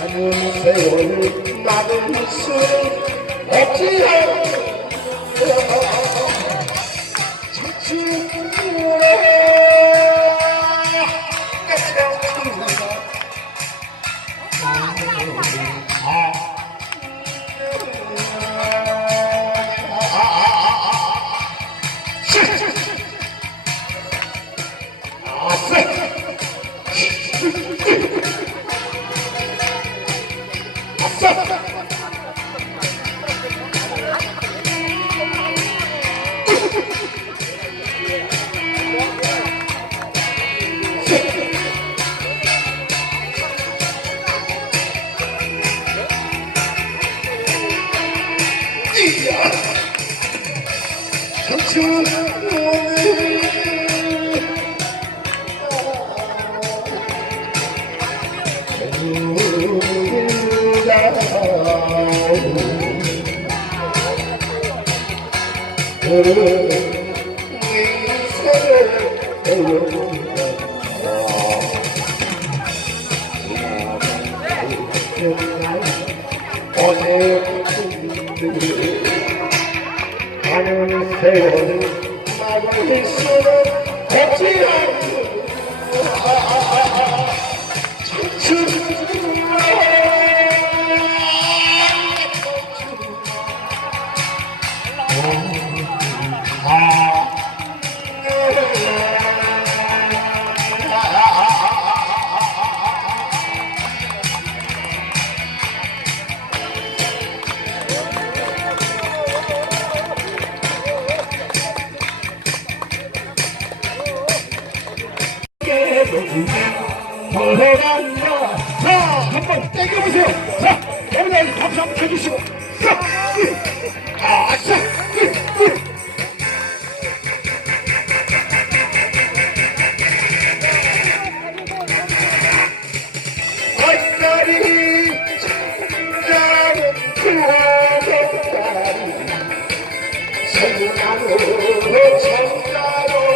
하는 세월을 막을 수 없지. 하는 세월을 막을 수는 없지. 돌아간다. 자, 한번 땡겨보세요. 자, 여러분들 박수 한번 쳐주시고. 자, 아싸. 얼마리 장자는 구워졌다리 생나무로 장자로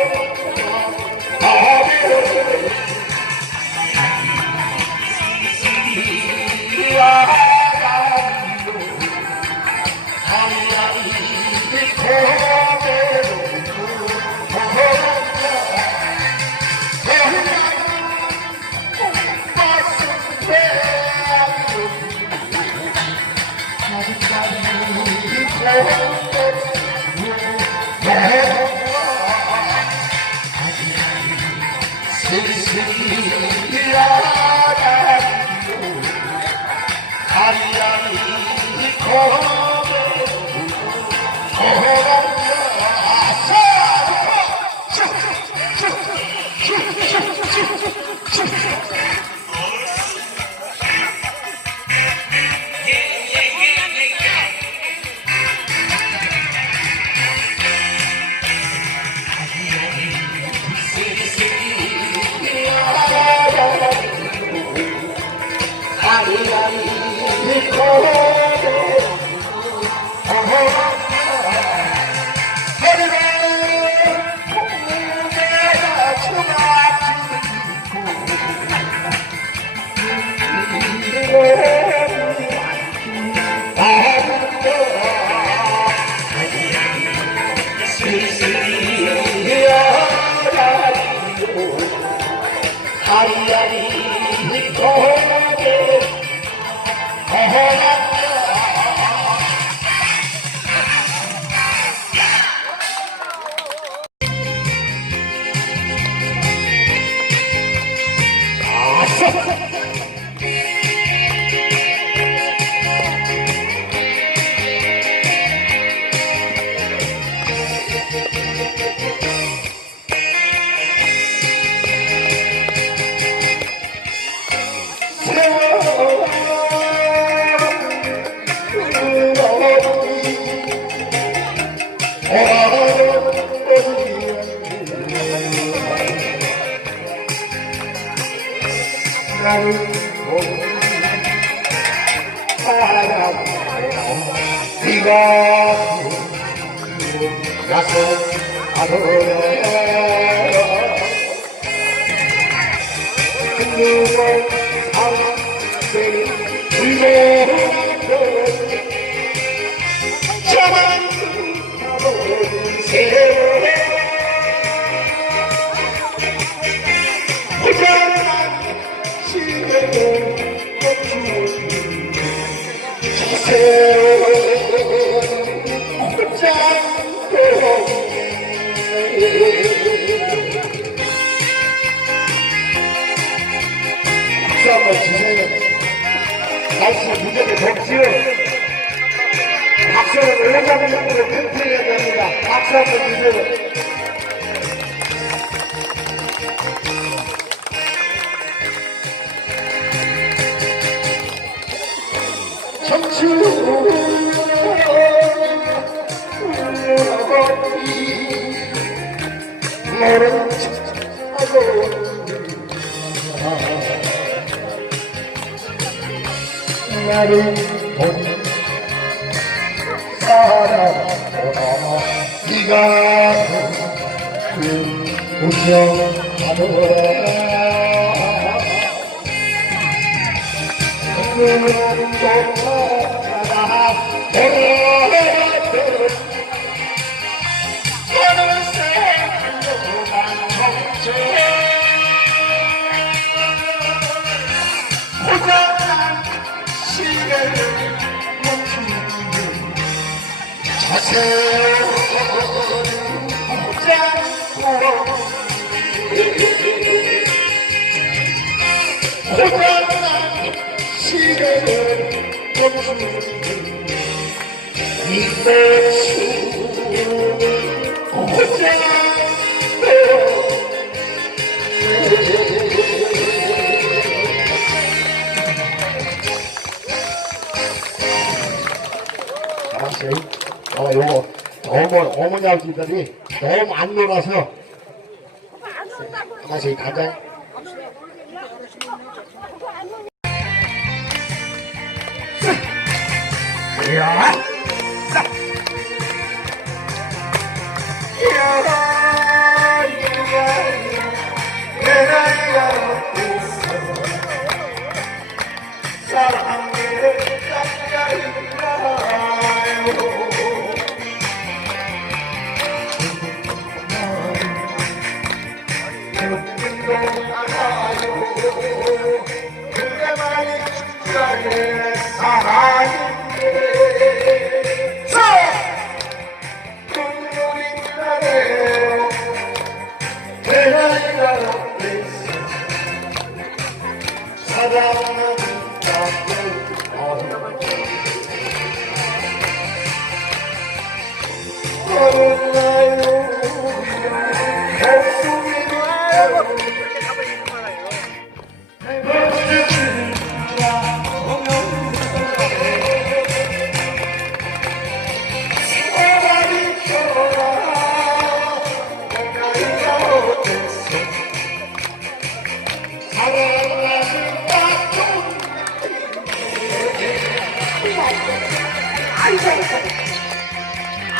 나를 보는 사랑 네가 가서 가버려 누구 사랑들이 불러도 저만 세월에 고장난 시계를 멈추는 저 세월 고장도 박수 한번 주세요. 날씨가 무지하게 덥지요. 박수는 올라가는 정도로 팽팽해야 됩니다. 박수 한번 주세요. 청춘 모른 척하고 나를 보는 사랑보다 네가 그 우정하더라 눈도 찾아 보내도 어느새 한동안 멈춰 고장난 시계를 멈추는 저 세월은 고장고 고장난 시계를 멈추는 이때수 고장고 요거 너무 어머니 아버지들이 너무 안 놀아서 하나씩 가자. 야, 내 나이가 사랑을 짝짝이라요 느낌도 알아요 그대만이 축사의 사랑인데 눈물이 나네요 내 나이가 어땠어 사랑은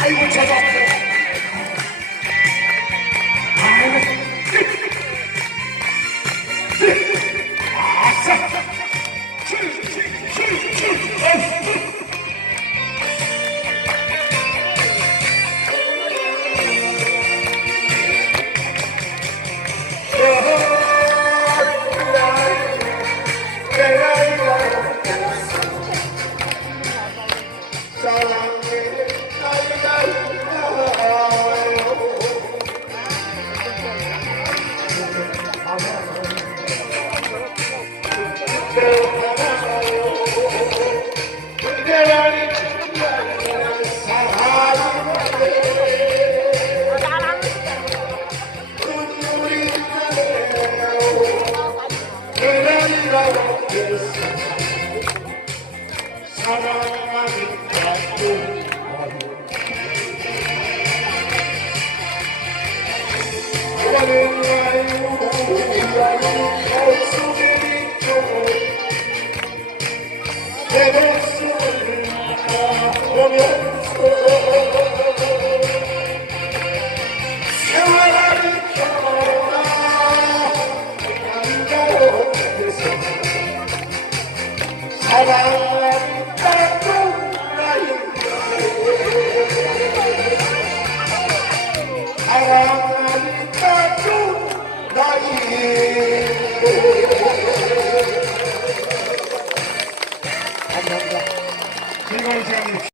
아이고 저거 아싸 사랑해 나이가 사랑